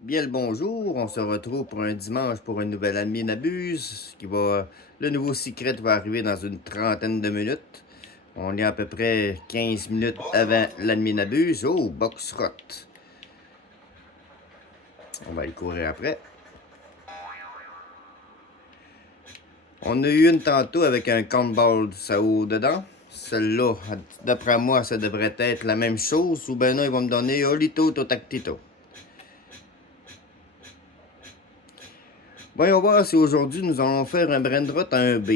Bien le bonjour, on se retrouve pour un dimanche pour une nouvelle admin abuse le nouveau secret va arriver dans une trentaine de minutes. On est à peu près 15 minutes avant l'admin abuse. Oh, box rot. On va y courir après. On a eu une tantôt avec un Combat Sao dedans. Celle-là, d'après moi, ça devrait être la même chose. Ou ben non, ils vont me donner Olito Totactito. Voyons voir si aujourd'hui nous allons faire un Brandrot à un B.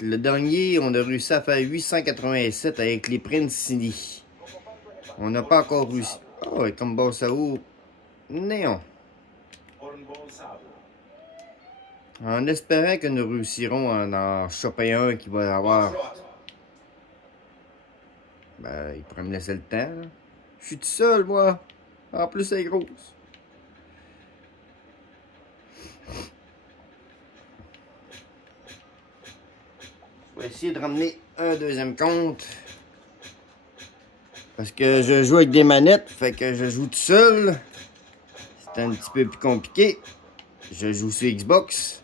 Le dernier, on a réussi à faire 887 avec les Princini. On n'a pas encore réussi. Oh, et comme Bossao, néon. En espérant que nous réussirons à en choper un qui va avoir. Ben, il pourrait me laisser le temps. Là. Je suis tout seul, moi. En plus, c'est grosse. Je vais essayer de ramener un deuxième compte. Parce que je joue avec des manettes, fait que je joue tout seul. C'est un petit peu plus compliqué. Je joue sur Xbox.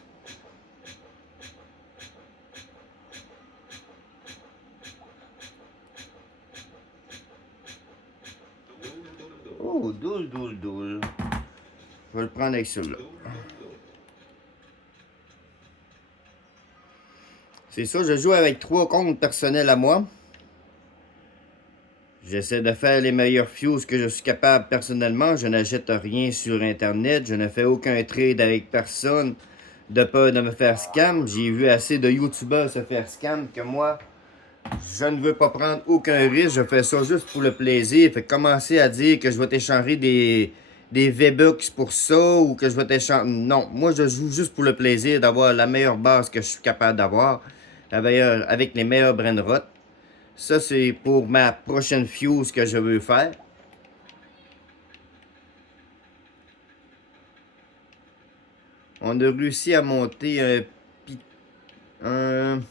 Oh, doule. Je vais le prendre avec celui-là. C'est ça, je joue avec 3 comptes personnels à moi. J'essaie de faire les meilleurs fuses que je suis capable personnellement. Je n'achète rien sur Internet. Je ne fais aucun trade avec personne de peur de me faire scam. J'ai vu assez de YouTubeurs se faire scam que moi, je ne veux pas prendre aucun risque. Je fais ça juste pour le plaisir. Fait que commencer à dire que je vais t'échanger des V-Bucks pour ça ou que je vais t'échanger... Non, moi je joue juste pour le plaisir d'avoir la meilleure base que je suis capable d'avoir avec les meilleurs brainrots. Ça, c'est pour ma prochaine fuse que je veux faire. On a réussi à monter un...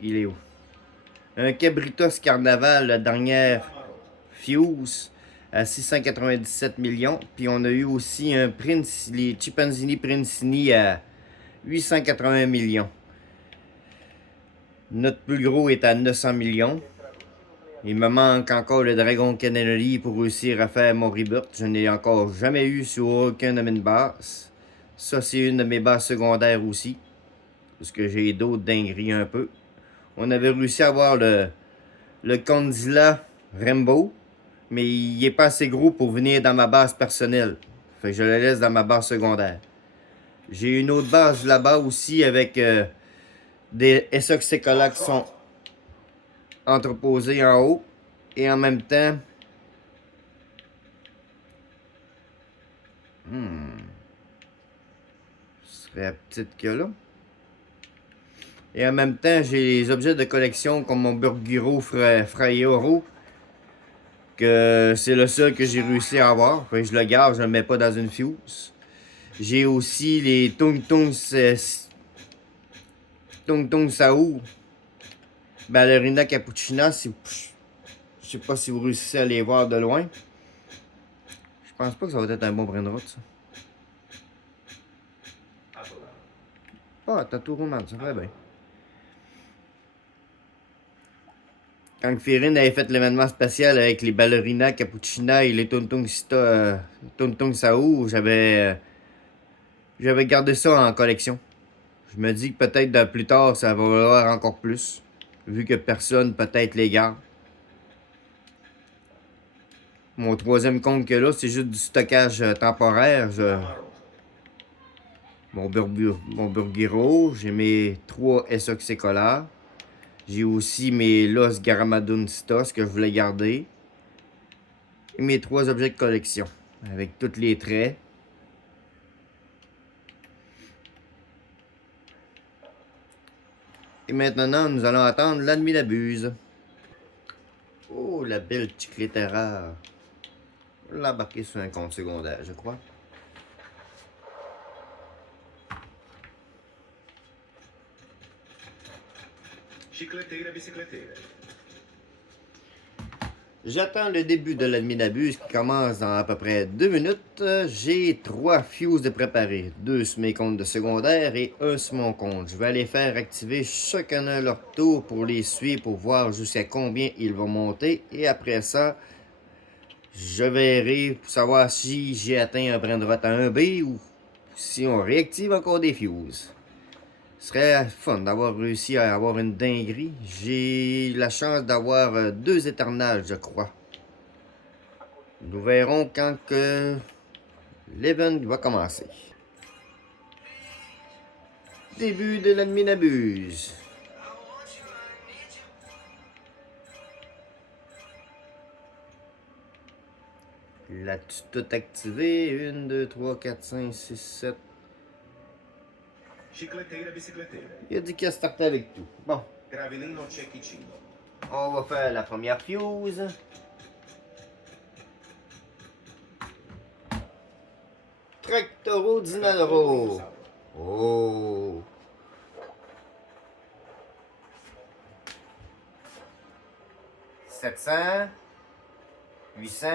Il est où? Un Cabritos Carnaval, la dernière fuse, à 697 millions. Puis on a eu aussi un Prince, les Chimpanzini Princini à 880 millions. Notre plus gros est à 900 millions. Il me manque encore le Dragon Canary pour réussir à faire mon rebirth. Je n'ai encore jamais eu sur aucun de mes bases. Ça, c'est une de mes bases secondaires aussi. Parce que j'ai d'autres dingueries un peu. On avait réussi à avoir le Condzilla Rainbow. Mais il est pas assez gros pour venir dans ma base personnelle. Fait que je le laisse dans ma base secondaire. J'ai une autre base là-bas aussi avec des Essoxécola qui sont entreposés en haut. Et en même temps... Ce serait la petite que là. Et en même temps, j'ai les objets de collection comme mon Burgiro Fraioro. Que c'est le seul que j'ai réussi à avoir. Fait que je le garde, je le mets pas dans une fuse. J'ai aussi les Tung Tung Sao. Ballerina Cappuccina. Je sais pas si vous réussissez à les voir de loin. Je pense pas que ça va être un bon brainrot, ça. Ah, Tattoo Romance, ça ferait bien. Quand Firin avait fait l'événement spécial avec les Ballerina Cappuccina et les Tung Sao, j'avais gardé ça en collection. Je me dis que peut-être plus tard, ça va valoir encore plus. Vu que personne peut-être les garde. Mon troisième compte que là, c'est juste du stockage temporaire. Mon Burgiro, j'ai mes 3 Essoxécola. J'ai aussi mes Los Garamadunstas que je voulais garder. Et mes 3 objets de collection. Avec tous les traits. Et maintenant, nous allons attendre l'ennemi d'abuse. Oh, la belle Chicletera. Je vais l'embarquer sur un compte secondaire, je crois. Chicleteira bicicleteira. J'attends le début de l'adminabuse qui commence dans à peu près 2 minutes. J'ai 3 fuses de préparer, 2 sur mes comptes de secondaire et 1 sur mon compte. Je vais les faire activer chacun à leur tour pour les suivre pour voir jusqu'à combien ils vont monter. Et après ça, je verrai pour savoir si j'ai atteint un brin de vote à 1B ou si on réactive encore des fuses. Ce serait fun d'avoir réussi à avoir une dinguerie. J'ai la chance d'avoir 2 éternels, je crois. Nous verrons quand que l'event va commencer. Début de l'adminabuse. L'as-tu tout activé? 1, 2, 3, 4, 5, 6, 7. Chicleteira bicicleteira. Il a dit qu'il a starté avec tout. Bon. Gravelino Cecchicino. On va faire la première fuse. Tractoro Dinaro. Oh. 700. 800.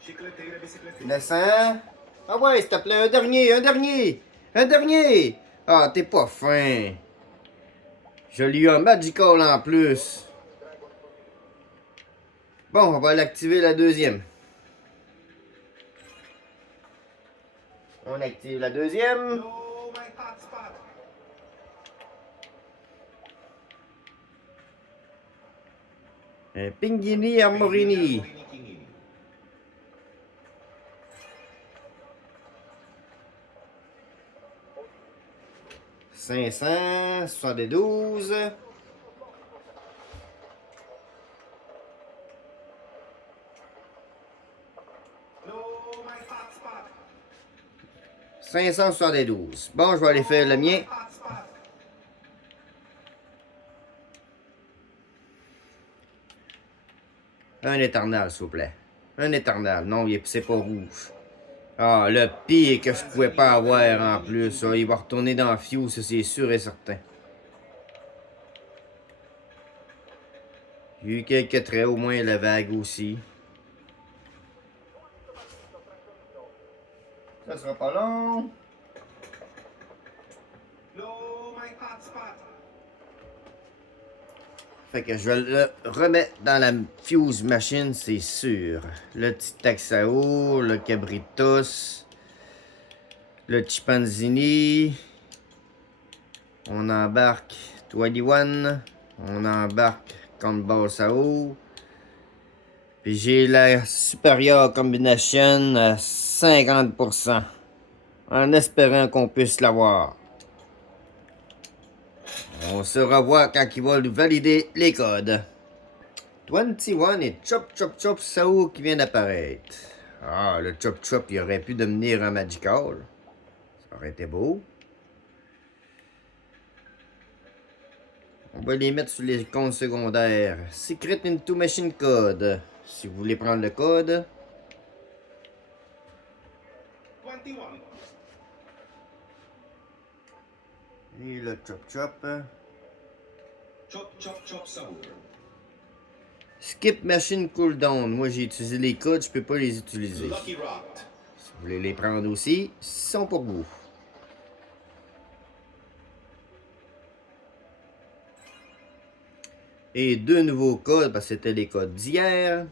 Chicleteira bicicleteira. 900. Ah ouais, s'il te plaît, un dernier, un dernier. Un dernier. Ah, t'es pas fin. Je lui ai un Magical en plus. Bon, on va l'activer la deuxième. On active la deuxième. No, my hotspot. Un Pinguini Armorini. 572. No, my hotspot. 572. Bon, je vais aller faire le mien. Hotspot. Un éternel, s'il vous plaît. Un éternel. Non, c'est pas rouge. Ah, le pire que je pouvais pas avoir en plus. Ah, il va retourner dans le Fuse, ça c'est sûr et certain. Il y a eu quelques traits, au moins la vague aussi. Ça sera pas long. No, my hotspot. Fait que je vais le remettre dans la Fuse machine, c'est sûr. Le petit Taxao, le Cabritos, le Chimpanzini. On embarque 21. On embarque Combo Sao. Puis j'ai la Superior Combination à 50%. En espérant qu'on puisse l'avoir. On se revoit quand il va valider les codes. 21 et Chop Chop Chop Sao qui vient d'apparaître. Ah, le Chop Chop, il aurait pu devenir un Magical. Ça aurait été beau. On va les mettre sur les comptes secondaires. Secret into Machine Code. Si vous voulez prendre le code. 21. Et le Chop Chop. Chop, chop, chop, sour. Skip Machine Cooldown. Moi, j'ai utilisé les codes, je peux pas les utiliser. Lucky Rot. Si vous voulez les prendre aussi, ils sont pour vous. Et 2 nouveaux codes, parce que c'était les codes d'hier.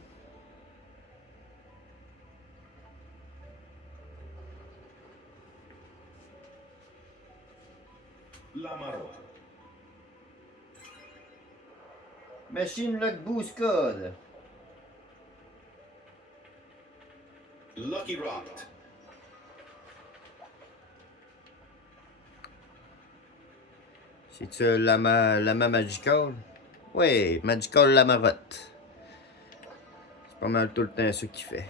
La Marotte. Machine Lock Boost Code. Lucky Rot. C'est-tu Lama Magical? Oui, Magical Lamarotte. C'est pas mal tout le temps ce qu'il fait.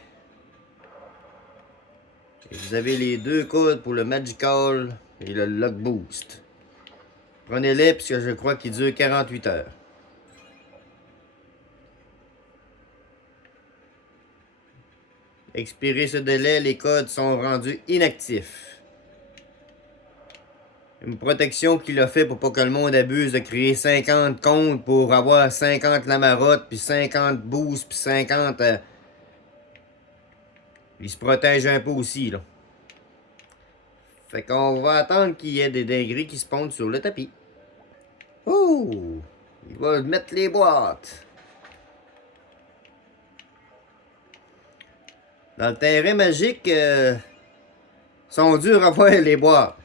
Et vous avez les 2 codes pour le Magical et le Lock Boost. Prenez-les puisque je crois qu'ils durent 48 heures. Expiré ce délai, les codes sont rendus inactifs. Une protection qu'il a fait pour pas que le monde abuse de créer 50 comptes pour avoir 50 Lamarotte, puis 50 Boost, puis 50... il se protège un peu aussi, là. Fait qu'on va attendre qu'il y ait des dingueries qui se pondent sur le tapis. Oh! Il va mettre les boîtes. Dans le terrain magique, sont durs à voir les boîtes.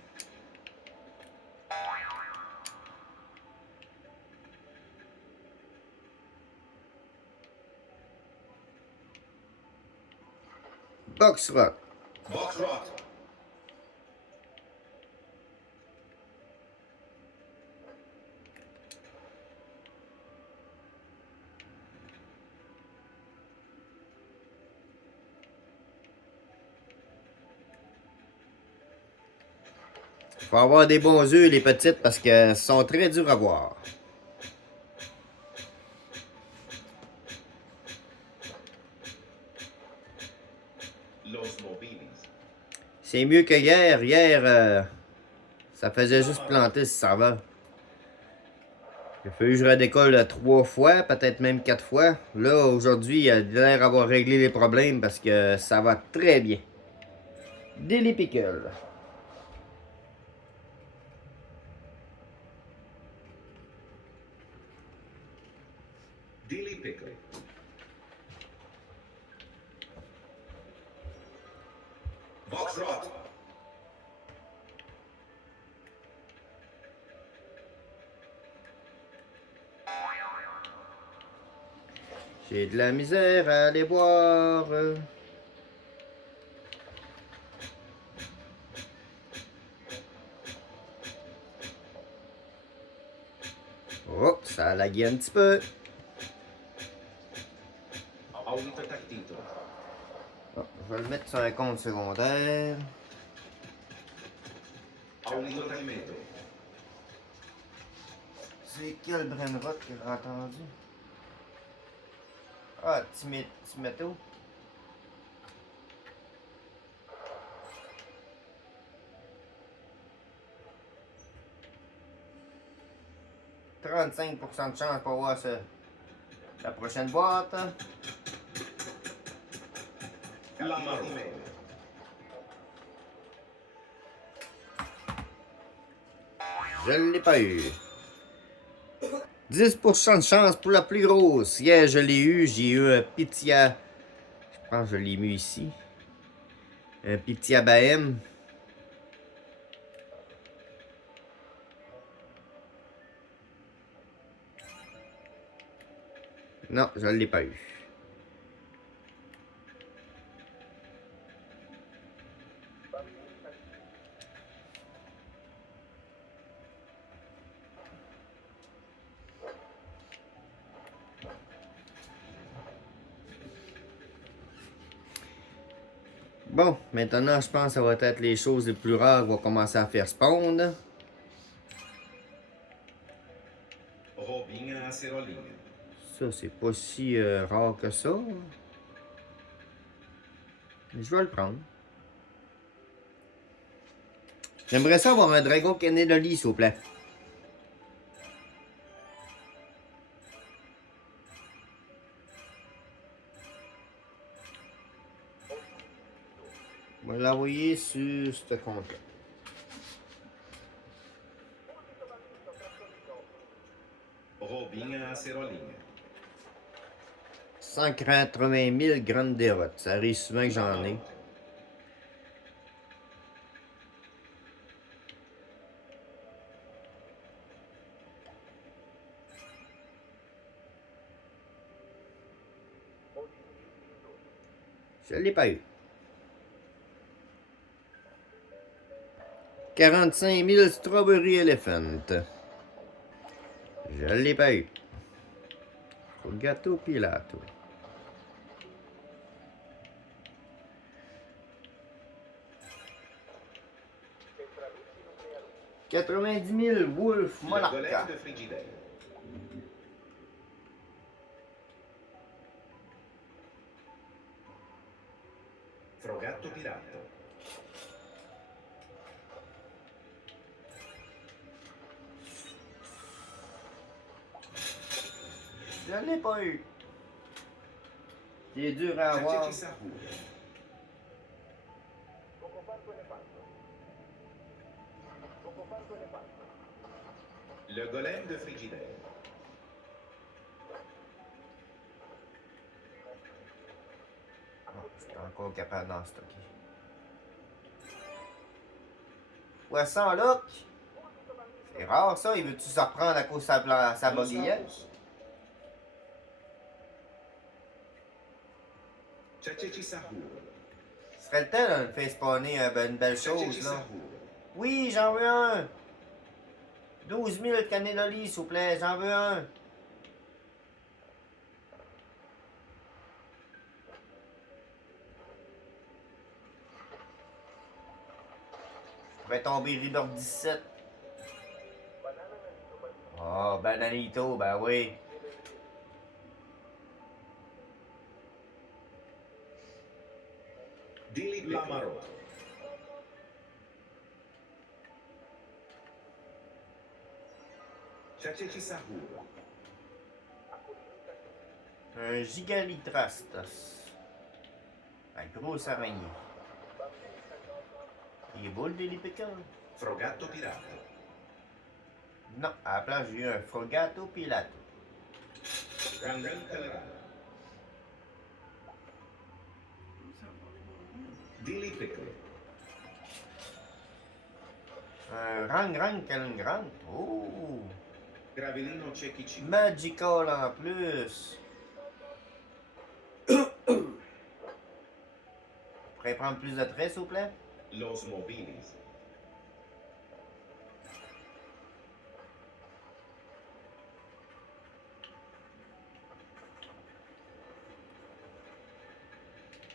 Box rock. Box rot. Faut avoir des bons yeux, les petites, parce que sont très durs à voir. Los mobiles. C'est mieux que hier. Hier, ça faisait juste planter si ça va. Il a fallu que je redécolle 3 fois, peut-être même 4 fois. Là, aujourd'hui, il a l'air d'avoir réglé les problèmes parce que ça va très bien. Daily Pickle. Dilly pickle. Box rot. J'ai de la misère à aller boire. Oh, ça a lagué un petit peu. Aulito tactito. Oh, je vais le mettre sur un compte secondaire. Aulito tacmeto. C'est quel Brenrod que j'ai entendu? Ah, Timeto. « 35% de chance pour voir ça. La prochaine boîte. Lamaro. Je ne l'ai pas eu. 10% de chance pour la plus grosse. Hier, je l'ai eu. J'ai eu un Pitia. Je pense que je l'ai mis ici. Un Pitia Bahem. Non, je ne l'ai pas eu. Bon, maintenant, je pense que ça va être les choses les plus rares qui vont commencer à faire spawn. Robinha acerolinha. Ça, c'est pas si rare que ça. Mais je vais le prendre. J'aimerais ça avoir un dragon Cannelloli, s'il vous plaît. On va l'envoyer sur ce compte-là. Robinha acerolinha. 180 000 grandes déroutes. Ça arrive souvent que j'en ai. Je ne l'ai pas eu. 45 000 Strawberry Elephant. Je ne l'ai pas eu. Gâteau Pilato. « 90 000 Wolf La Monarca. golette de Frigidaire. Frogatto pirato. Je l'ai pas eu. C'est dur à avoir. Tchatchéchi Sahur. Le golem de Frigidaire. Oh, je suis encore capable d'en stocker. Poisson, look! C'est rare ça, il veut-tu se reprendre à cause de sa baguillette? Tchatchéchi Sahur. Ce serait le temps de faire spawner une belle Tchatchéchi chose, là. Sahur. Oui, j'en veux un! 12 000 cannellolis, s'il vous plaît, j'en veux un! Je pourrais tomber Reader 17. Oh, Bananito, ben oui. Dilip Lamaro. Tchatchéchi Sahur. Un Gigalitrastos. Un gros araignée. Il est beau le Daily Pickle? Frogatto Pirata. Non, à la place, j'ai eu un Frogato Pilato. Rangan Calerà. Dilly Pickle. Un Rang Calengrand. Oh! Gravellino Cecchi. Magical en plus. Pourrais prendre plus de traits, s'il vous plaît? Los Mobilis.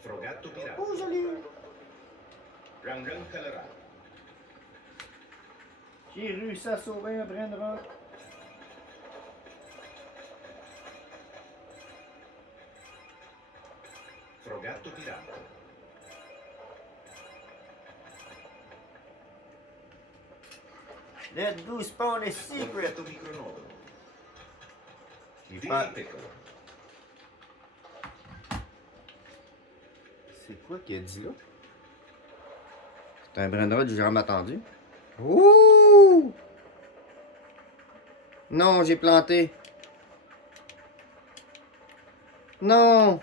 Frogatto Pirata. Oh, joli! Rangan Calerà. J'ai réussi à sauver un brin de rock. Frogatto Pirata. Let's go spawn a secret. Corvetto Micronodo. J'ai Dilly pas... Pickle. C'est quoi qu'il a dit là? C'est un brin de rock, j'ai jamais attendu. Ouh! Non, j'ai planté. Non!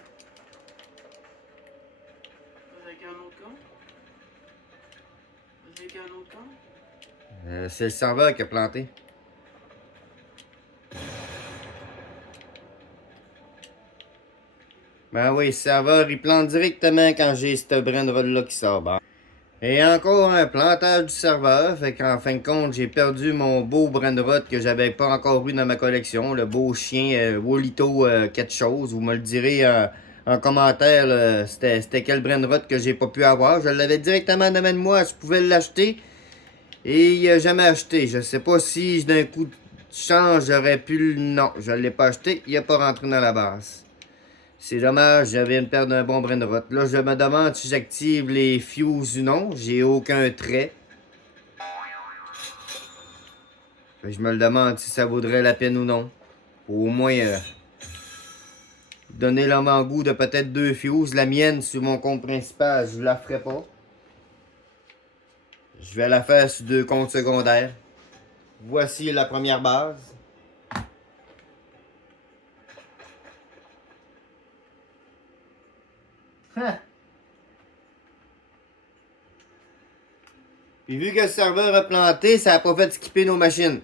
Avec un autre camp? Avec un autre camp? C'est le serveur qui a planté. Ben oui, le serveur, il plante directement quand j'ai ce brin de rock-là qui sort. Ben. Et encore un plantage du serveur, fait qu'en fin de compte, j'ai perdu mon beau brin de rock que j'avais pas encore eu dans ma collection, le beau chien Wolito quelque chose. Vous me le direz en commentaire, c'était quel brin de rock que j'ai pas pu avoir. Je l'avais directement devant de moi, je pouvais l'acheter. Et il n'a jamais acheté. Je sais pas si d'un coup de chance j'aurais pu le... Non, je l'ai pas acheté, il n'est pas rentré dans la base. C'est dommage, j'avais une paire d'un bon brin de rotte. Là, je me demande si j'active les fuses ou non. J'ai aucun trait. Je me le demande si ça vaudrait la peine ou non. Pour au moins donner l'avant-goût de peut-être 2 fuses. La mienne, sur mon compte principal, je la ferai pas. Je vais la faire sur 2 comptes secondaires. Voici la première base. Hein? Puis vu que le serveur a planté, ça n'a pas fait skipper nos machines.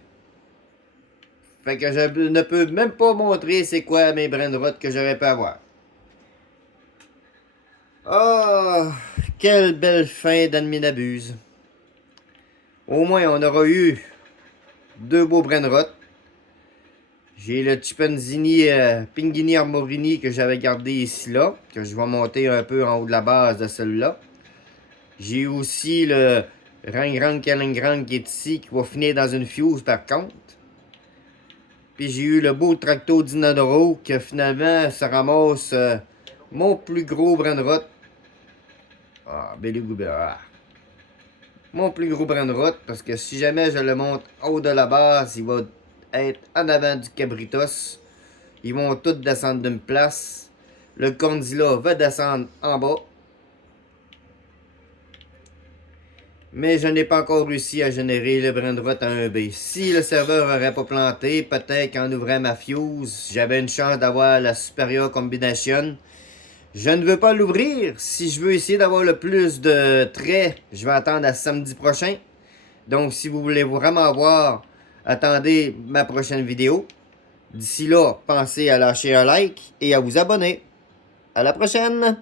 Fait que je ne peux même pas montrer c'est quoi mes brins de route que j'aurais pu avoir. Oh, quelle belle fin d'Adminabuse. Au moins, on aura eu 2 beaux brins de route. J'ai le Chimpanzini Pinguini Armorini que j'avais gardé ici là, que je vais monter un peu en haut de la base de celui-là. J'ai aussi le Rangrang Kalengrang qui est ici, qui va finir dans une fuse par contre. Puis j'ai eu le beau Tracto Dinodoro que finalement ça ramasse mon plus gros brin de route. Ah, Béligoubera. Mon plus gros brin de route parce que si jamais je le monte en haut de la base, il va être en avant du Cabritos. Ils vont tous descendre d'une place. Le Condzilla va descendre en bas. Mais je n'ai pas encore réussi à générer le Brainrot à 1B. Si le serveur n'aurait pas planté, peut-être qu'en ouvrant ma fuse, j'avais une chance d'avoir la Superior Combination. Je ne veux pas l'ouvrir. Si je veux essayer d'avoir le plus de traits, je vais attendre à samedi prochain. Donc, si vous voulez vraiment voir, attendez ma prochaine vidéo. D'ici là, pensez à lâcher un like et à vous abonner. À la prochaine!